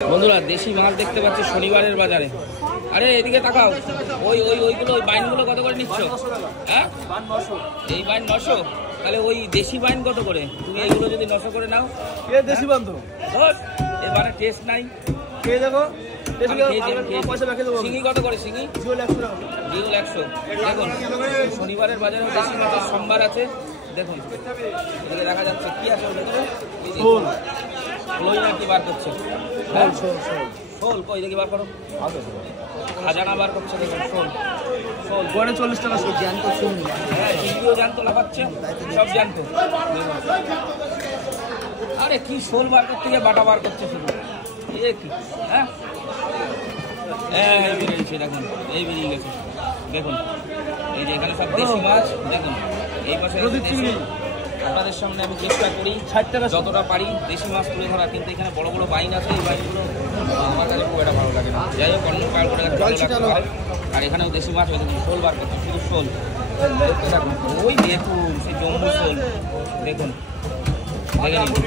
বন্ধুরা দেশি মাছ দেখতে পাচ্ছি শনিবারের বাজারে। আরে এদিকে তাকাও, ওইগুলো ওই বাইনগুলো কত করে নিচ্ছ? হ্যাঁ, এই বাইন 900। তাহলে ওই দেশি বাইন কত করে? তুমি এইগুলো যদি 900 করে নাও, দেশি বান তো এর মানে টেস্ট নাই। খেয়ে দেখো শিঙি কত করে? শিঙি জিওল 100। দেখুন শনিবারের বাজারে দেশি মাছের সম্ভার আছে। দেখুন এদিকে দেখা যাচ্ছে কি আছে ওই নাকি বার করছে। শোল কই দেখি বার করো। খাজানা বার করছে, দেখুন শোল। শোল 40 টাকা জ্যান্ত শুন। হ্যাঁ, শিঙিও জ্যান্ত লাফাচ্ছে, সব জ্যান্ত। আরে কি শোল বার করতে গিয়ে বাটা বার করছে শুধু। এ কি? হ্যাঁ হ্যাঁ বেরিয়েছে, দেখুন এই বেরিয়ে গেছে। দেখুন এই যে এখানে সব দেশি মাছ। দেখুন এই পাশে আপনাদের সামনে আমি চেষ্টা করি 60 টাকা যতটা পারি দেশি মাছ তুলে ধরা, কিন্তু এখানে বড় বড় বাইন আছে। এই বাইনগুলো আমার কাছে খুব একটা ভালো লাগে না। যাই হোক অন্য বার করে আর এখানেও দেশি মাছ হয়ে দেখুন শোল বার করছে, শুধু শোল। দেখুন ওই দেখুন সেই জম্বু শোল। দেখুন দেখে নিন।